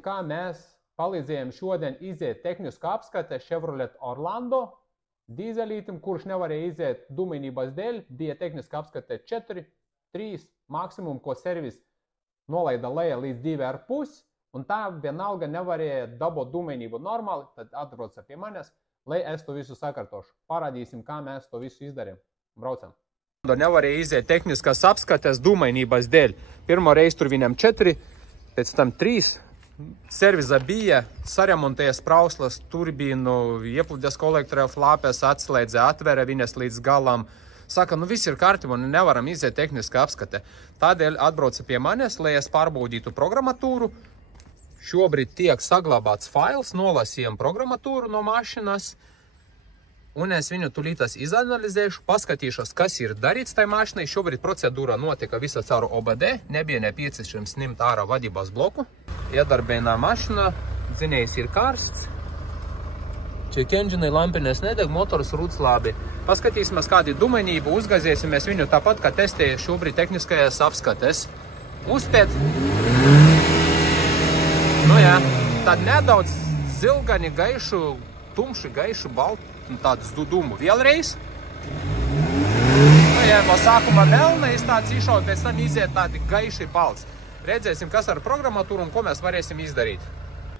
Kā mēs palīdzējām šodien iziet tehnisku apskate Chevrolet Orlando dīzelītim, kurš nevarēja iziet dumainības dēļ, bija tehniska apskate 4, 3 maksimum, ko servis nolaida lejā līdz 2,5, un tā vienalga nevarēja dabūt dumainību normāli, tad atbrauc pie manis, lai es to visu sakārtošu. Parādīsim, kā mēs to visu izdarījām. Braucam. Nevarēja iziet tehniskas apskates dumainības dēļ. Pirmo reizi tur viņam 4, pēc tam 3. Servisa bija saremontējas prauslas, turbīnu, ieplūdes kolektorā flāpes, atslēdze, atvere viņas līdz galam. Saka, nu viss ir kārtībā, un nevaram iziet tehniska apskate. Tādēļ atbrauca pie manis, lai es pārbaudītu programmatūru. Šobrīd tiek saglabāts fails, nolasījām programmatūru no mašinas. Un es viņu tulītās izanalizēšu, paskatīšos, kas ir darīts tai mašinai. Šobrīd procedūra notika visa caur OBD, nebija nepieciešams ņemt ārā vadības bloku. Iedarbēnā mašina, dzinējs ir karsts. Check engine, lampines nedeg, motors rūc labi. Paskatīsimies, kādi dumainību, uzgāziesimies viņu tāpat, kā testēja šobrīd tehniskajās apskates. Uzspēt. Nu jā, tad nedaudz zilgani gaišu, tumši gaišu baltu. Tādus dudumu vēlreiz. Nu, ja no sākuma melnais tāds išaut, pēc tam iziet tādi gaiši balts. Redzēsim, kas ar programmatūru un ko mēs varēsim izdarīt.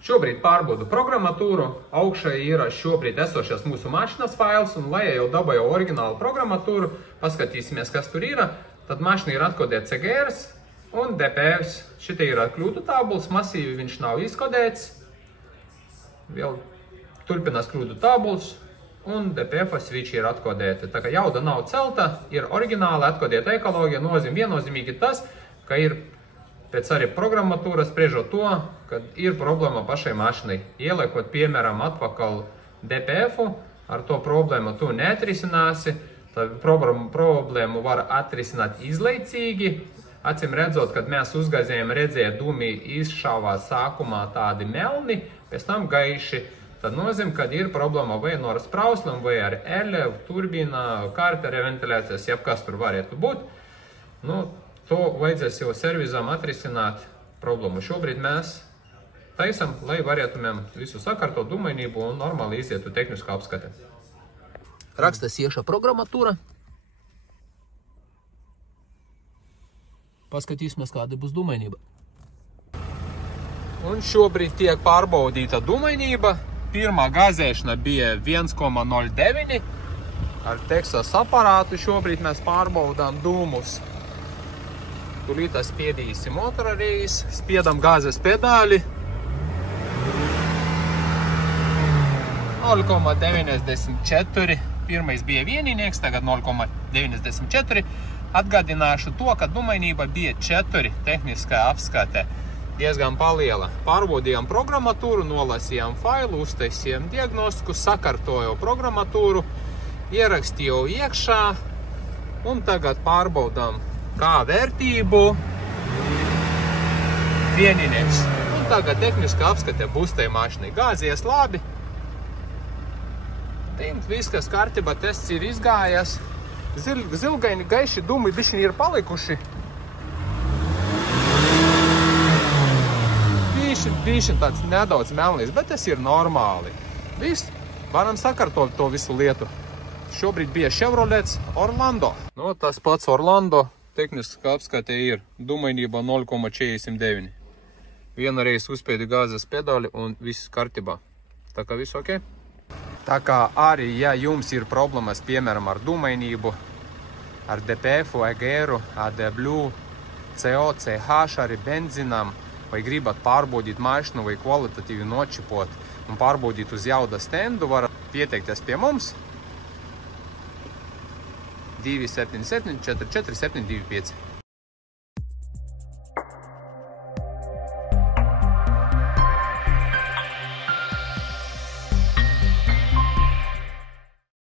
Šobrīd pārbaudu programmatūru. Augšā ir šobrīd esošais mūsu mašinas fails, un lai jau dabāju oriģinālu programmatūru, paskatīsimies, kas tur ir. Tad mašina ir atkodēta CGRs un DPFs. Šitie ir kļūdu tabulas, masīvi viņš nav izkodēts. Vēl turpinās kļūdu tabulas. Un DPF switch ir atkodēta. Tā kā jauda nav celta, ir oriģināli atkodēta ekoloģija, viennozīmīgi tas, ka ir pēc arī programmatūras spriežot to, ka ir problēma pašai mašinai. Ieliekot, piemēram, atpakaļ DPF-u, ar to problēmu tu neatrisināsi, tad problēmu var atrisināt izlaicīgi. Acīm redzot, kad mēs uzgāzējām, redzēja dūmi izšāvās sākumā tādi melni, pēc tam gaiši. Tad nozīm, kad ir problēma vai no ar sprauslam, vai ar eļļu, turbīna, kārtera ventilācijas, jebkas tur varētu būt. Nu, to vajadzēs jau servisam atrisināt problēmu. Šobrīd mēs taisam, lai varētumēm visu sakārtot dumainību un normāli izietu tehnisku apskati. Rakstās ieša programmatūra. Paskatīsimies, kāda būs dumainība. Un šobrīd tiek pārbaudīta dumainība. Pirmā gāzēšana bija 1,09. Ar Texas aparātu šobrīd mēs pārbaudām dūmus. Tulītā spiedīsim motora reiz, spiedam gāzes pedāli. 0,94. Pirmais bija vieninieks, tagad 0,94. Atgādināšu to, ka dumainība bija 4 tehniskā apskate. Diezgan paliela. Pārbaudījām programmatūru, nolasījām failu, uztaisījām diagnostiku, sakārtojām programmatūru, ierakstīju iekšā un tagad pārbaudām kā vērtību vieninieks. Un tagad tehniskā apskate būs tai mašinai. Gāzies labi. Viss, kas kārtībā, tests ir izgājies. Zilgaini gaiši dūmi bišķiņi ir palikuši. Bišķiņ tāds nedaudz melnīs, bet tas ir normāli. Viss, varam sakārtot to visu lietu. Šobrīd bija Chevrolet Orlando. Nu, tas pats Orlando tehniskā apskate ir dumainība 0,49. Viena reiz uzspēdi gāzes pedāli un viss kārtībā. Tā kā viss ok? Tā kā arī, ja jums ir problēmas, piemēram, ar dumainību, ar DPF, EGR, AdBlue, CO, CH, arī benzīnam, vai gribat pārbaudīt mašinu vai kvalitatīvi nočipot un pārbaudīt uz jauda stendu, varat pieteikties pie mums 277 44 725.